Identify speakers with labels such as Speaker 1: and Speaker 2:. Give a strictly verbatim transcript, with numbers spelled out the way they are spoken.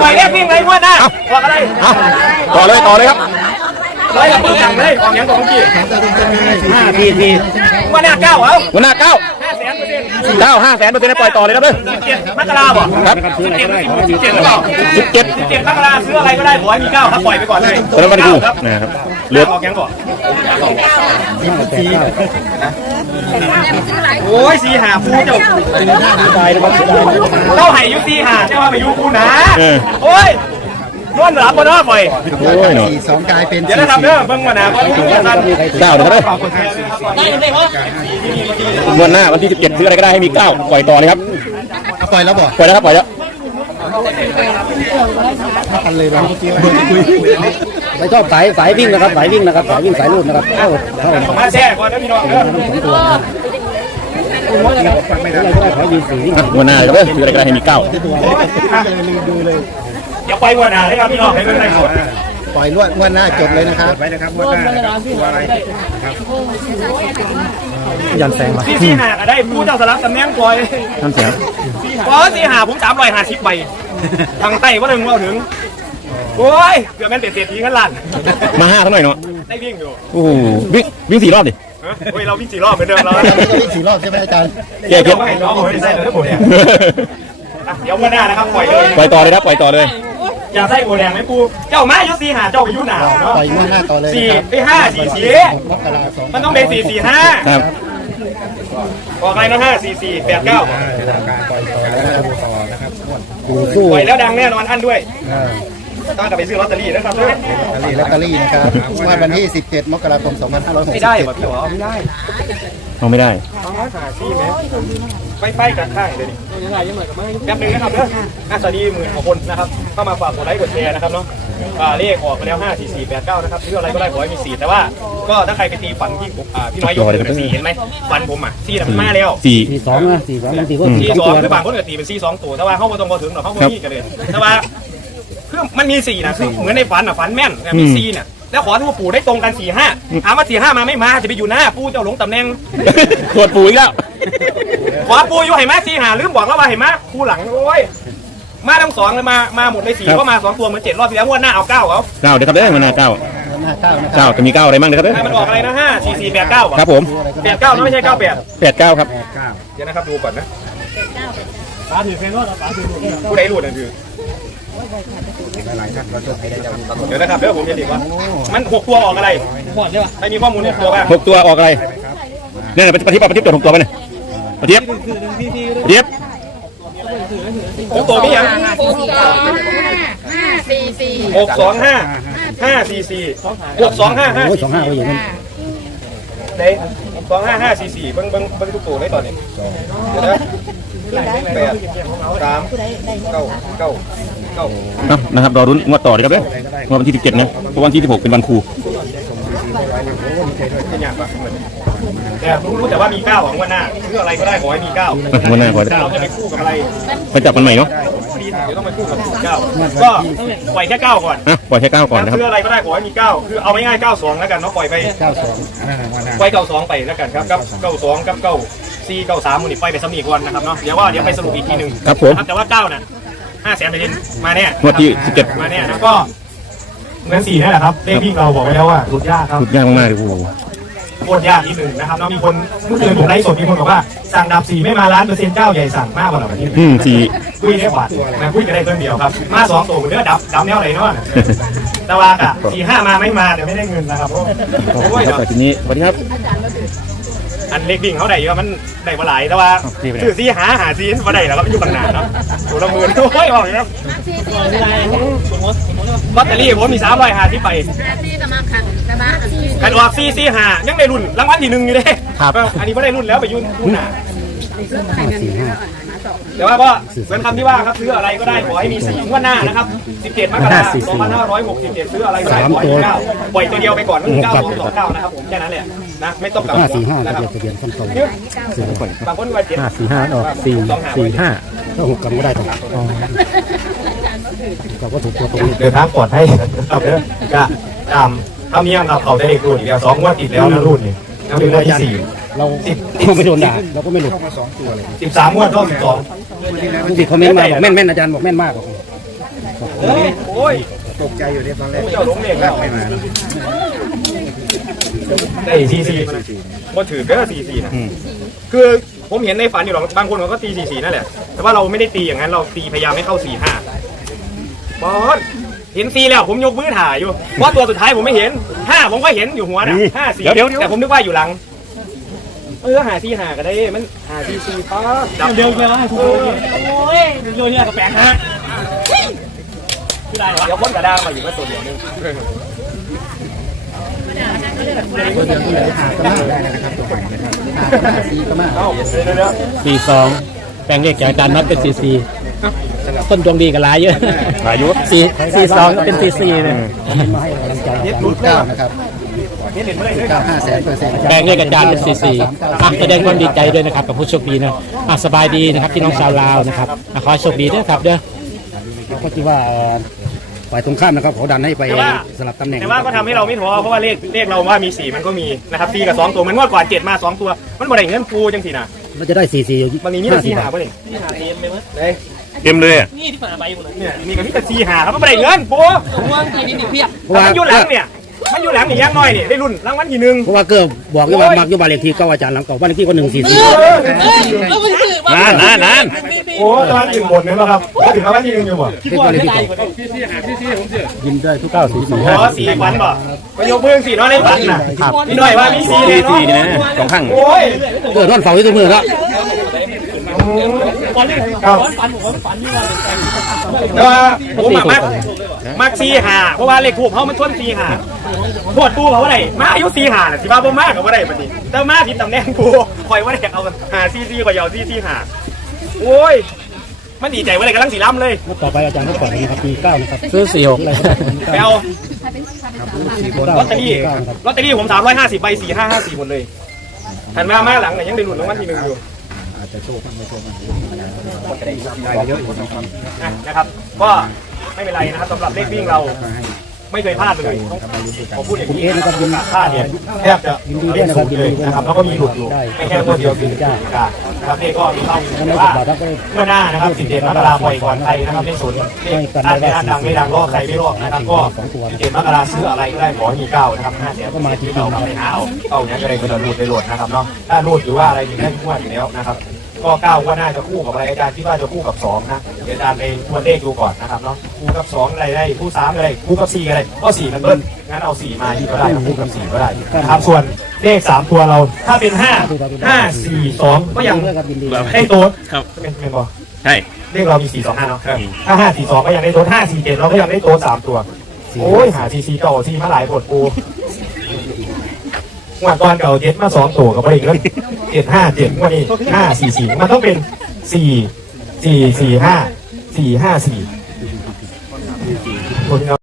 Speaker 1: ไปเรียกวิ่งเลยว่าหน้าบอกอะไร
Speaker 2: ต่อเลยต่อเลยครับ
Speaker 1: เลยกับปืนจังเลยของยังของเมื่อกี้ห้าทีทีว่าหน้าเก้าเหรอ
Speaker 2: วันหน้าเก้า
Speaker 1: ห้าแสนเปอร์เซ็นต์
Speaker 2: เก้าห้าแสนเปอร์เซ็นต์ปล่อยต่อเลยครับเลย
Speaker 1: สิบเจ็ดมกราบ่
Speaker 2: ครับ
Speaker 1: สิบเจ็ดสิบเจ็ดหรือเปล่า
Speaker 2: สิบเจ็ด
Speaker 1: สิบเจ็ดมกราซื้ออะไรก็ได้ขอให้มีเก้าครับปล่อยไปก่อนเลย
Speaker 2: ตอนนั้นวันกูนะครับ
Speaker 1: เลือกออกยังก่อนโอ้ยสีหาฟูเจ้าเจ้าไห่ยุสีหาเจ้าไปยุฟูนะโอ้ยนวลหลับบนหน้าปล่อย
Speaker 2: โอ้ยเนาะ
Speaker 3: สองกลายเป็น
Speaker 1: เดี๋ยวนะครับเด้อเบิ่งมาหนาเ
Speaker 2: ก้าเดี๋ยวเลยวันหน้าวันที่สิบเจ็ดซื้ออะไรก็ได้ให้มีเก้าปล่อยต่อเลยครับ
Speaker 3: ปล่อยแล้วบอก
Speaker 2: ปล่อยแล้วครับปล่อยแล้ว
Speaker 3: ไม่ชอบสายสายวิ่งนะครับสายวิ่งนะครับสายวิ่งสายรูดนะครับเข้าเข้า
Speaker 1: มาแช่ก่อนนะพี่น้องเด้อ
Speaker 2: วันหน้าครับซื้ออะไรก็ได้ให้มีเก้า
Speaker 1: อย่าไปวันหน้าเลยครับพี่น้องให้เป็นไรหมด
Speaker 3: ปล่อยลวดวันหน้าจดเลยนะครับ
Speaker 1: ไปนะครับวันหน้าตัวอะไร
Speaker 2: ยันแสงมา
Speaker 1: ที่สี่หาก็ได้ผู้เจ้าสลับตำแหน่งปล่อย
Speaker 2: ยันแสง
Speaker 1: เพราะสี่หาผมสามร้อยห้าสิบใบทางใต้ว่าถึงว่าถึงโอ้ยเกือบแม่นเตะเตะทีกันลั่น
Speaker 2: มาห้าเท่าไหร่เนาะ
Speaker 1: ได้วิ่งอยู่
Speaker 2: โอ้วิ่งวิ่งสี่รอบดิ
Speaker 1: โอ้ยเราวิ่งสี่รอบเหมือนเดิมเรา
Speaker 3: วิ่งสี่รอบใช่ไหมอาจารย์
Speaker 2: เกี่ยวกับ
Speaker 1: น้องไม่ได้เลยผมเนี่ยเดี๋ยววันหน้านะครับปล่อยเลย
Speaker 2: ปล่อยต่อเลยครับปล่อยต่อเลย
Speaker 1: อย่าใส่โบแดงไหมปูเจ้ามายุสี่หาเจ้าไปยุหนาวเนาะ
Speaker 3: ปล่อยวันหน้าต่อเลย
Speaker 1: สี่ไปห้าสี่สี่มันต้องเป็นสี่สี่ห้า
Speaker 2: ครับ
Speaker 1: บอกอะไรนะห้าสี่สี่แปดเก้า
Speaker 3: ปล่อยต่อแล้วต่อนะครับ
Speaker 1: ปล่อยแล้วดังแน่นอนท่านด้วยต้องกลับไปซื้อลอตเตอรี่นะครับลอต
Speaker 3: เตอรี่ลอตเตอรี่นะครับวันที่สิบเจ็ดมกราคมสองพันห้าร้อยหกสิบ
Speaker 1: ไม่ได้แบบพี่หรอไม่ได้
Speaker 2: เอาไม่ได้
Speaker 1: เอาร้อยหาซี่ไหมไปไปกันข้างเดี๋ยวนี้แป๊บนึงนะครับเด้ออ่ะสวัสดีหมื่นกว่าคนนะครับเข้ามาฝากกดไลค์กดแชร์นะครับเนาะเลขออกไปแล้วห้าสี่สี่แปดเก้านะครับซื้ออะไรก็ได้ขอให้มีสี่แต่ว่าก็ถ้าใครไปตีฝันที่พี่น้อยยกเป็นสี่เห็นไหมฝันผมอ่ะสี่มันมาแล้ว
Speaker 2: สี่
Speaker 3: สี่สองนะสี่สองสี่
Speaker 1: สี่สองคือบางคนก็ตีเป็นสี่สองตัวแต่ว่าเขาไม่ต้องพอถึงหรอกเขาไม่มีกันเลยแต่ว่าคือมันมีสี่นะคือเหมือนในฝันอ่ะฝันแม่นมีสี่เนี่ยแล้วขอที่ว่าปู่ได้ตรงกันสี่ห้าถามว่าสี่ห้ามาไม่มาจะไปอยู่หน้าปู่เจ้าหลงตำแหน่ง
Speaker 2: ขวดปู่อีกแล้ว
Speaker 1: ขอปู่อยู่ให้มาสี่ห้าลืมบอกแล้วว่าให้มาคู่หลังโอ้ยมาทั้งสองเลยมามาหมดเลยสี่ก็มาสองตัวเหมือนเจ็ดรอบที่แล้วงวดหน้าเอาเก้าเขา
Speaker 2: เก้าเดี๋ยวครับเด้อวันหน้าเก้า
Speaker 3: เก้า
Speaker 2: เก้าจะมีเก้าอะไรบ้างเดี๋ยวครับเด้อ
Speaker 1: มันออกอะไรนะห้าสี่สี่แปดเก้า
Speaker 2: ครับผม
Speaker 1: แปดเก้าไม่ใช่เก้าแปด
Speaker 2: แปดเก้าครับ
Speaker 1: เดี๋ยวนะครับดูก่อนนะตาถือเฟนโน่ตาถือผู้ใดรู้นะคือเดี๋ยวนะครับเดี๋ยวผมจะดีว่ามันหกตัวออกอะไรใครมีข้อมูลหกตัวบ้าง
Speaker 2: หกตัวออกอะไรเนี่ยปฏิบัติปฏิบัติตัวหกตัวไปเนี่ยปฏิบัติปฏิบัติ
Speaker 1: หกตัวมีอย่าง
Speaker 4: ห้าสี่สี่
Speaker 1: หกสองห้าห้าสี่สี่หกสองห้าห้า
Speaker 3: สองห้าอย่างนั้น
Speaker 1: เด็กสองห้าห้าสี่สี่เบิ้งเบิ้งเบิ้งทุกตัวได้ตอนนี้เดี๋ยวนะแปดสามเก้าเก้าเก้า
Speaker 2: นะครับรอรุ้นงวดต่อเลยครับเด้องวดวันที่สิบเจ็ดนะเพราะวันที่สิบหกเป็นวันครู
Speaker 1: แต่รู้แต่ว่ามีเก้าของวันหน้าเพื่ออะไรก็ได้ขอให้มีเก้า
Speaker 2: วันหน้าขอให้
Speaker 1: เก้าจะไปคู่กับอะไร
Speaker 2: ไปจับมันใหม่เนาะ
Speaker 1: เดี๋ยวต้องไปคู่กับเก้าก็ปล่อยแค่เก้าก่อน
Speaker 2: อ่ะปล่อยแค่เก้าก่อนนะครับ
Speaker 1: เพื่ออะไรก็ได้ขอให้มีเก้าคือเอาง่ายๆเก้าสองแล้วกันเนาะปล่อยไป
Speaker 3: เก้าสอง
Speaker 1: ปล่อยเก้าสองไปแล้วกันครับเก้าสองกับเก้าสี่เก้าสามมันนี่ปล่อยไปสมีก่อนนะครับเนาะเดี๋ยวว่าเดี๋ยวไปสรุปอีกทีหนึ่ง
Speaker 2: ครับผม
Speaker 1: แต่ว่าเก้าน่ะห้าแสนไปเล่นมาเนี่ย
Speaker 2: งวดที่สิบเจ็ด
Speaker 1: มาเนี่ยแล้วก็เหมือนสี่นี่แหละครับเลขที่เราบอกไว้แล้วว่าสุดยากครับ
Speaker 2: สุดยากมากๆเลยโอ้โห
Speaker 1: โคตรยากนิดหนึ่งนะครับน้องมีคนเมื่อคืนผมไลฟ์สดมีคนบอกว่าสั่งดับสี่ไม่มาล้านเปอร์เซ็นต์เจ้าใหญ่สั่งมากกว่าเราแบบนี้
Speaker 2: อืมสี่
Speaker 1: คุยได้บาทนะคุยกันได้เพิ่มเดียวครับมาสองตัวเนื้อดับดับแนวไหนเนาะแต่ว่าอ่ะสี่ห้ามาไม่มาเดี๋ยวไม่ได้เงินนะครับ
Speaker 2: โอ้ยแต่ทีนี้สวัสดีครับ
Speaker 1: อันเล็กดิ่งเขาได้ว่ามันได้มาหลายแต่ว่าชื่อซีหาหาซีมาได้แล้วก็อยู่ต่างหน้าครับตัวละหมื่นโอ้ยบอกเลยครับลอตเตอรี่ผมมีสามร้อยหาที่ไปขันออกซีซีหายังได้รุ่นรางวัลที่หนึ่งอยู่เลยอันนี้ไม่ได้รุ่นแล้วไปยุ่นรุ่นหนาแต่ว่าก็เหมือนคำที่ว่าครับซื้ออะไรก็ได้ขอให้มีสี่งวดหน้านะครับสิบเจ็ดมกราคมสองพันห้าร้อยหกสิบเจ็ดซื้ออะไรก็ได้ขอให้มีเก้าปล่อยตัวเดียวไปก่อนก็คือเก้าสองสองเก้านะครับผมแค่นั้นแหละนะไม่ต้องกลับ
Speaker 3: ห้าสี่ห้านะครับทะเบียนต้นตรง
Speaker 1: บางคนว่าเจ็ด
Speaker 3: ห้าสี่ห้าออกสี่สี่ห้าก็หกกันก็ได้ตรงก็ก็ถูกตัวตรงนี้
Speaker 1: เดินทางปลอดภัยครับเด้อก็ตามถ้ามีอย่างเราเขาได้เด็กรุ่นอีกแล้วสองงวดติดแล้วนะรุ่นนี่แล้วเป็นงวดที่สี่
Speaker 3: เราไม่โดนด่าเราก็ไม่หลุด
Speaker 1: สิบสามงวดรอบสิบสอง
Speaker 3: บางทีเขาเม้นมาบอกแม่นแม่นอาจารย์บอกแม่นมาก
Speaker 1: โอ้ยตกใจอยู่ในตอนแรกเจ้าหลงเลขแล้วได้สี่สี่มาถือก็สี่สี่นะคือผมเห็นในฝันอยู่หรอกบางคนเขาก็ตีสี่สี่นั่นแหละแต่ว่าเราไม่ได้ตีอย่างนั้นเราตีพยายามให้เข้าสี่ห้าบอสเห็นสี่แล้วผมยกมือถ่ายอยู่เพราะตัวสุดท้ายผมไม่เห็นห้าผมก็เห็นอยู่หัวนะห้าสี่แต่ผมนึกว่าอยู่หลังเออหาที่หาก็ได้มันหาที่สี่ป้าดับเดินไปแล้วโอ้ยเดินเนี่ยกับแปลงฮะเดี๋ยวพ้นกระด้างมาอยู่แค่ตัวเดียวนึงเอ้าเดี๋ยวเดี๋ยว
Speaker 3: สี่สองแปลงเลขจากอาจารย์นัดเป็นสี่สี่ต้นดวงดีกับลายเยอะ
Speaker 2: อายุ
Speaker 3: สี่สี่สองก็เป็นสี่สี่เลย
Speaker 1: เน็ตรุดแล้วนะครับเน็ตเน็ตไม่ได้ด้วย
Speaker 3: ห้าแสนเปอร์เซ็นต์แปลงเลขอาจารย์เป็นสี่สี่อ่ะแสดงความดีใจด้วยนะครับกับผู้โชคดีนะอ่ะสบายดีนะครับพี่น้องชาวลาวนะครับอ่ะขอให้โชคดีด้วยครับเด้อก็คิดว่าฝ่ายตรงข้ามนะครับเขาดันให้ไปสลับตำแหน่ง
Speaker 1: แต่ว่าก็ทำให้เราไม่ท้อเพราะว่าเลขเลขเราว่ามีสี่มันก็มีนะครับสี่กับสองตัวมันงวดก่อนเจ็ดมาสองตัวมันบ่ได้เงินฟูจังสินะ
Speaker 3: มันจะได้สี่สี่
Speaker 1: มันมีมีแต่สี่หาป่ะนี่สี่หาเต็มไปหมดเลย
Speaker 2: เต็มเลยอ่ะ
Speaker 1: เนี่ยมีกับมีแต่สี่หาครับมันบ่ได้เงินปู
Speaker 4: ว่างไทยดิเพียบ
Speaker 3: เพราะว่า
Speaker 1: มันอยู่หลังเนี่ยมันอยู่หลังนี่ยังน้อยนี่ได้รุ่นรางวัลที่หนึ่ง
Speaker 3: เพราะว่าเกือบบอกว่ามักยุบาเลขที่เก้าอาจารย์หลังเก่าบ้านเลขที่ก็หนึ่งสี่สี่
Speaker 4: เออเออมันคือน
Speaker 2: านนานนาน
Speaker 1: โอ้ตอนถึงบนเนี่ยครับก็ถึงรางวัลที่หนึ่งอยู่บ่
Speaker 3: เลขบ้านเลขที่เก่ายินได้ทุกเก้าสี่สี่
Speaker 1: อ๋อสี่ฝันบ่ไปยกมือสี่เนาะในฝันน่ะนี่หน่อยว่ามีสี่เล
Speaker 2: สี่
Speaker 1: ยเนาะ
Speaker 2: สี่นะสองข้าง
Speaker 1: โอ้ย
Speaker 3: เออนอนเฝ้าอยู่ตัวมือแล้ว
Speaker 1: ครับแต่ว่าผมมักมักมักสี่หาเพราะว่าเลขถูกเขามันชนสี่หาปวดตู้เขาว่าไรมาอายุสี่หาสิบ้าบ่มากกับว่าไรปฏิแต่มาผิดตำแหน่งกูคอยว่าไรเอาหาซีซีกว่ายาวซีซีหาโอ้ยมันดีใจว่าไรกำลังสีล้ำเลย
Speaker 3: ต่อไปอาจารย์ก็ปล่อยนะครับปีเก้านะครับซื้อสี่หก
Speaker 1: ไปเอาลอตเตอรี่ลอตเตอรี่ผมสามร้อยห้าสิบใบสี่ห้าห้าสี่หมดเลยหันมามาหลังเนี่ยยังได้หลุดรางวัลที่หนึ่งอยู่นะครับก็ไม่เป็นไรนะครับสำหรับเลขวิ่งเราไม่เคยพลาดเลยผมพูดอย่างนี้นะครับพลาดเนี่ยแทบจะเล่นสุดเลยนะครับแล้วก็มีหลุดอยู่ไม่แค่ตัวเดียวคือนะครับเลขก็มีเข้าแต่ว่าเมื่อหน้านะครับสิบเจ็ดมกราคมปล่อยก่อนใครนะครับไม่สนเลขอาจจะดังไม่ดังรอใครไม่รอดนะครับก็สิบเจ็ดมกราซื้ออะไรก็ได้ขอมีเก้านะครับห้าแสนก็มาที่เราไม่เอาเอาเนี้ยก็ได้ก็จะรูดไปโหลดนะครับเนาะถ้ารูดหรือว่าอะไรอยู่ได้ทุกวันอยู่แล้วนะครับก็เก้าว่าน่าจะคู่กับอะไรอาจารย์คิดว่าจะคู่กับสองนะเดี๋ยวอาจารย์ไปทวนเลขดูก่อนนะครับเนาะคู่กับสองอะไรได้คู่สามอะไรคู่กับสี่อะไรก็สี่มันเบิ้ลงั้นเอาสี่มาที่ก็ได้คู่กับสี่ก็ได้นะครับส่วนเลขสามตัวเราถ้าเป็นห้าห้าสี่สองก็ยังได้โต๊ดเป็นเป็นบอ
Speaker 2: ใช่
Speaker 1: เลขเรามีสี่สองห้าเนาะถ้าห้าสี่สองก็ยังได้โต๊ดห้าสี่เจ็ดเราก็ยังได้โต๊ดสามตัวโอ้ยหาซีซีเก่าซีมาหลายบทปูงวดก่อนเก่าเจ็ดมาสองตัวกับอะไรอีกแล้วเจ็ดห้าเจ็ดวันนี้ห้าสี่สี่มันต้องเป็นสี่สี่สี่ห้าสี่ห้าสี่